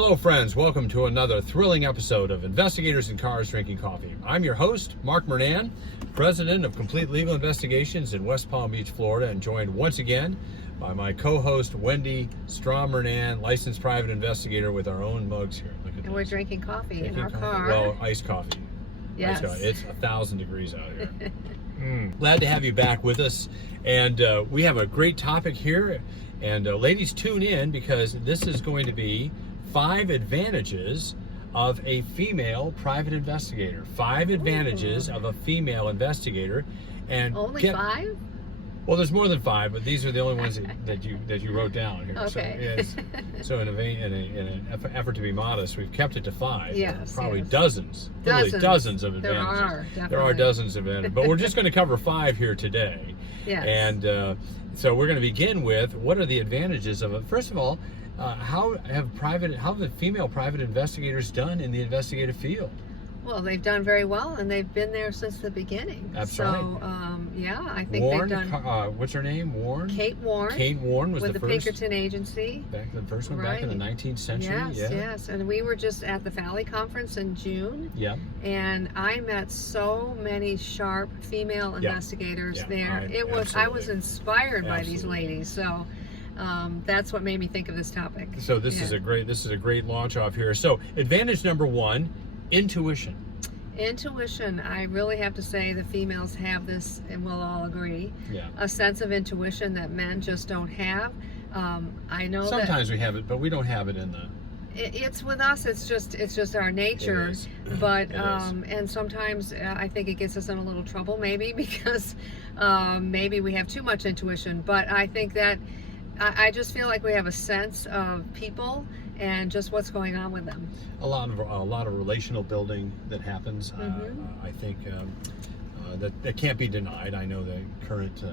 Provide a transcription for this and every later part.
Hello friends, welcome to another thrilling episode of Investigators in Cars Drinking Coffee. I'm your host, Mark Murnan, President of Complete Legal Investigations in West Palm Beach, Florida, and joined once again by my co-host, Wendy, Strom, Murnan, licensed private investigator with our own mugs here. Look at And we're drinking coffee in our car. Well, iced coffee. Yes. Iced coffee. It's 1,000 degrees out here. Glad to have you back with us. And we have a great topic here. And ladies, tune in because this is going to be 5 advantages of a female private investigator. 5 advantages of a female investigator. And Only 5? Well, there's more than 5, but these are the only ones that you wrote down here. Okay. So in an effort to be modest, we've kept it to 5. Yes. Probably yes. dozens, literally dozens of advantages. There are dozens of advantages, but we're just going to cover 5 here today. Yes. And so we're going to begin with what are the advantages of it. First of all, how have the female private investigators done in the investigative field? Well, they've done very well, and they've been there since the beginning. Absolutely. So, yeah, I think Warren, they've done. What's her name? Warren. Kate Warren. Kate Warren was with the the first. Pinkerton Agency. The first one back in the 19th century. Yes, yes. And we were just at the Valley Conference in June. Yeah. And I met so many sharp female investigators there. I was inspired by these ladies. So. That's what made me think of this topic. So this is a great launch off here. So advantage number 1, intuition. Intuition, I really have to say the females have this, and we'll all agree, a sense of intuition that men just don't have. I know sometimes we have it, but we don't have it in the. It's with us. It's just our nature. It is. But and sometimes I think it gets us in a little trouble, maybe because maybe we have too much intuition. But I think that. I just feel like we have a sense of people and just what's going on with them. A lot of relational building that happens. I think that can't be denied. I know the current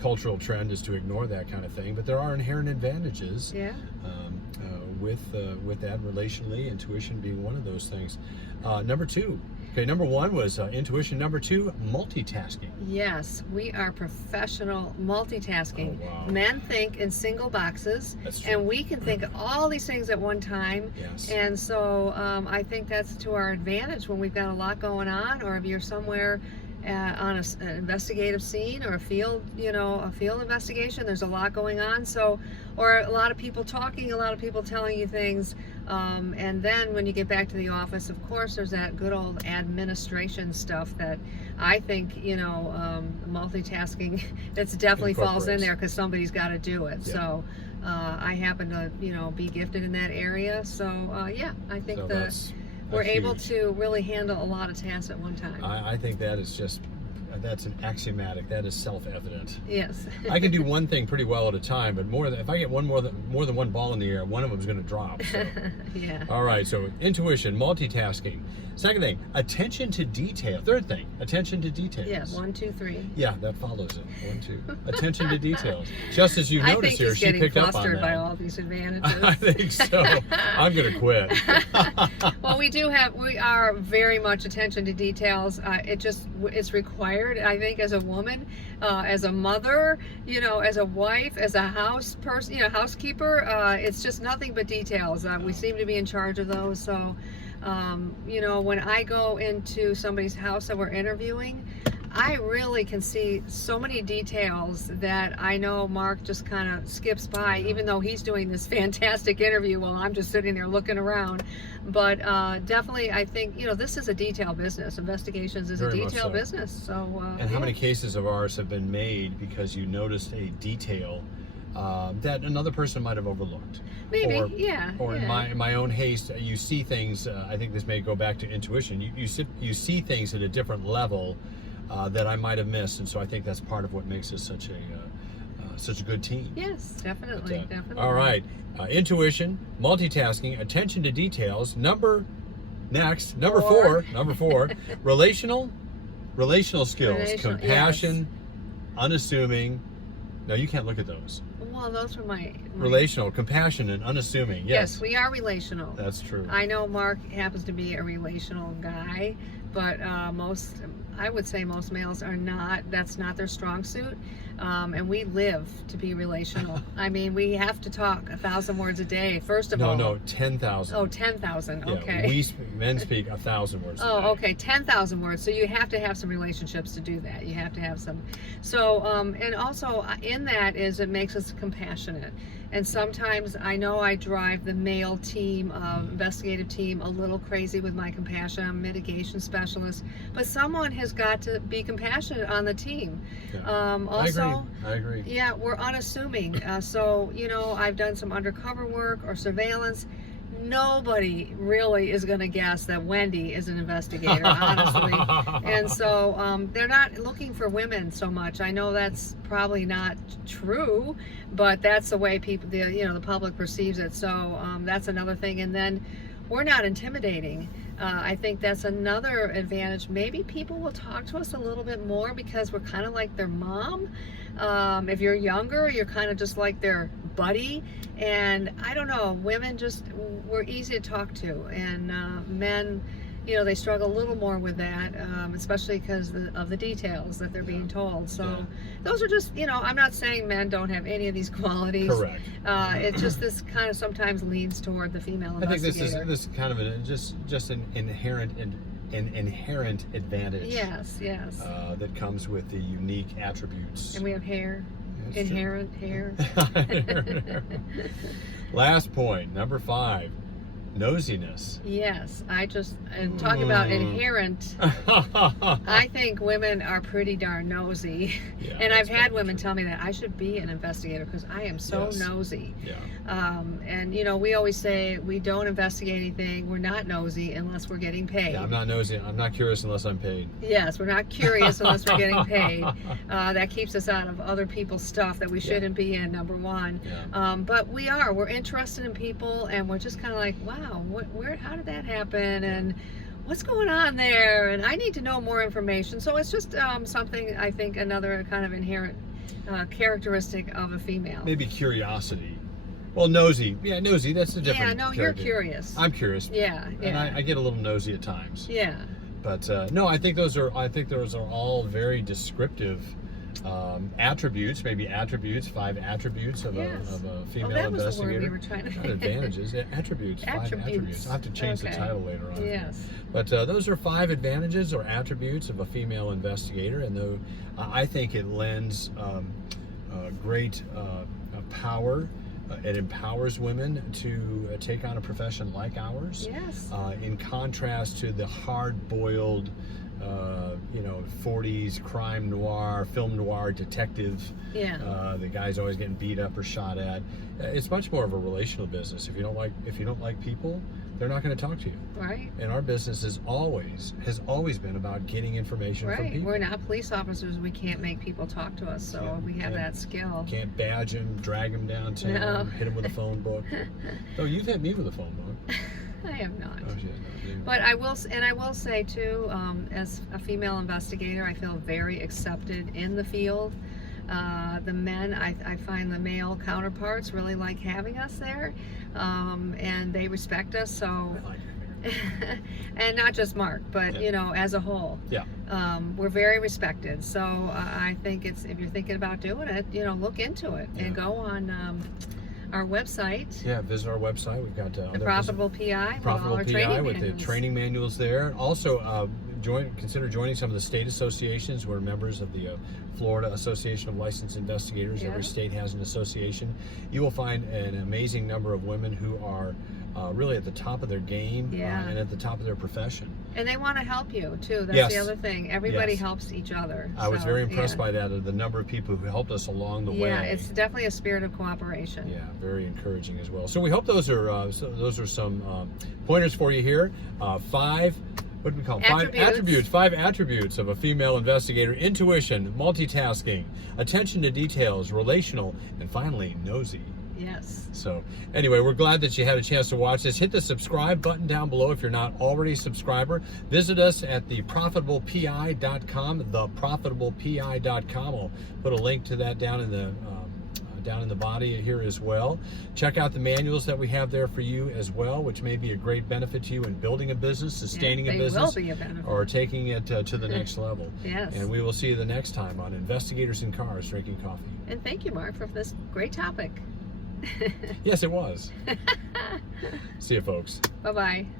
cultural trend is to ignore that kind of thing, but there are inherent advantages with that relationally, intuition being one of those things. Number 2. Okay, number 1 was intuition. Number 2, multitasking. Yes, we are professional multitasking. Oh, wow. Men think in single boxes, and we can think of all these things at one time. Yes. And so I think that's to our advantage when we've got a lot going on, or if you're somewhere on an investigative scene or a field investigation. There's a lot going on. So, or a lot of people talking, a lot of people telling you things. And then when you get back to the office, of course, there's that good old administration stuff that I think, multitasking, that's definitely falls in there because somebody's got to do it. Yeah. So I happen to, be gifted in that area. So, I think we're able to really handle a lot of tasks at one time. I think that is that's an axiomatic. That is self-evident. Yes. I can do one thing pretty well at a time, but if I get more than one ball in the air, one of them is going to drop. So. Yeah. All right. So intuition, multitasking. Second thing, attention to detail. Third thing, attention to details. Yeah. 1, 2, 3. Yeah, that follows it. 1, 2. Attention to details. Just as you noticed here, she picked up on that. I think he's getting flustered by all these advantages. I think so. I'm going to quit. Well, we are very much attention to details. It's required, I think, as a woman, as a mother, as a wife, as a housekeeper. It's just nothing but details. We seem to be in charge of those. So, when I go into somebody's house that we're interviewing, I really can see so many details that I know Mark just kind of skips by, even though he's doing this fantastic interview while I'm just sitting there looking around. But definitely, I think, this is a detail business. Investigations is Very a detail business. So. And how many cases of ours have been made because you noticed a detail that another person might have overlooked? Maybe, Or in my own haste, you see things. I think this may go back to intuition. You see things at a different level that I might have missed, and so I think that's part of what makes us such a good team. Yes, definitely, definitely. All right, intuition, multitasking, attention to details. Number 4. relational skills, compassion, unassuming. No, you can't look at those. Well, those were my relational, compassion, and unassuming. Yes, we are relational. That's true. I know Mark happens to be a relational guy, but I would say most males are not. That's not their strong suit. And we live to be relational. I mean, we have to talk 1,000 words a day. First of all. No, 10,000. Oh, 10,000. Okay. Yeah, men speak 1,000 words a day. Oh, okay, 10,000 words. So you have to have some relationships to do that. You have to have some. So, and also in that is it makes us compassionate. And sometimes I know I drive the male team, investigative team, a little crazy with my compassion. I'm a mitigation specialist, but someone has got to be compassionate on the team. Yeah. Also, I agree. Yeah, we're unassuming. So, you know, I've done some undercover work or surveillance. Nobody really is going to guess that Wendy is an investigator, honestly. And so they're not looking for women so much. I know that's probably not true, but that's the way people, the public perceives it. So that's another thing. And then we're not intimidating. I think that's another advantage. Maybe people will talk to us a little bit more because we're kind of like their mom. If you're younger, you're kind of just like their buddy. And I don't know, women we're easy to talk to. And men, they struggle a little more with that, especially because of the details that they're being told. So those are just, I'm not saying men don't have any of these qualities. Correct. It's just this kind of sometimes leans toward the female investigator. I think this is kind of just an inherent advantage. Yes. That comes with the unique attributes. And we have hair. That's Inherent hair. Last point, number 5. Nosiness. Yes, and talking about inherent, I think women are pretty darn nosy. Yeah, and I've had probably women true. tell me that I should be an investigator because I am so nosy. Yeah. And we always say we don't investigate anything. We're not nosy unless we're getting paid. Yeah, I'm not nosy. I'm not curious unless I'm paid. Yes, we're not curious unless we're getting paid. That keeps us out of other people's stuff that we shouldn't be in, number one. Yeah. But we're interested in people, and we're just kind of like, wow, how did that happen? And what's going on there? And I need to know more information. So it's just something, I think, another kind of inherent characteristic of a female. Maybe curiosity. Well, nosy. Yeah, nosy. That's a different. Yeah, no, you're curious. I'm curious. Yeah. And I get a little nosy at times. Yeah. But no, I think those are all very descriptive attributes. Maybe attributes. 5 attributes of a female that was investigator. the word we were trying to. Not advantages. Attributes. 5 attributes. I'll have to change the title later on. Yes. But those are 5 advantages or attributes of a female investigator, and though I think it lends great power. It empowers women to take on a profession like ours. Yes. In contrast to the hard-boiled, 40s crime noir, film noir detective. Yeah. The guy's always getting beat up or shot at. It's much more of a relational business. If you don't like people, they're not going to talk to you. Right. And our business has always been about getting information from people. We're not police officers. We can't make people talk to us, so we have that skill. Can't badge them, drag them downtown, hit them with a phone book. Oh, you've hit me with a phone book. I have not. Oh, she has not. But I will say too, as a female investigator, I feel very accepted in the field. The men, I find the male counterparts really like having us there, and they respect us. So, and not just Mark, but as a whole. Yeah. We're very respected. So I think if you're thinking about doing it, look into it and go on our website. Yeah, visit our website. We've got the Profitable PI. Profitable PI with the training manuals there. Also, consider joining some of the state associations. We're members of the Florida Association of Licensed Investigators. Every state has an association. You will find an amazing number of women who are really at the top of their game and at the top of their profession. And they want to help you too. That's the other thing. Everybody helps each other. I was very impressed by that, the number of people who helped us along the way. Yeah, it's definitely a spirit of cooperation. Yeah, very encouraging as well. So we hope those are some pointers for you here. 5. What do we call them? Attributes. 5 attributes of a female investigator: intuition, multitasking, attention to details, relational, and finally, nosy. Yes. So anyway, we're glad that you had a chance to watch this. Hit the subscribe button down below if you're not already a subscriber. Visit us at theprofitablepi.com, theprofitablepi.com. I'll put a link to that down in the down in the body here as well. Check out the manuals that we have there for you as well, which may be a great benefit to you in building a business, sustaining a business, will be a benefit. or taking it to the next level. Yes. And we will see you the next time on Investigators in Cars Drinking Coffee. And thank you, Mark, for this great topic. Yes, it was. See you, folks. Bye-bye.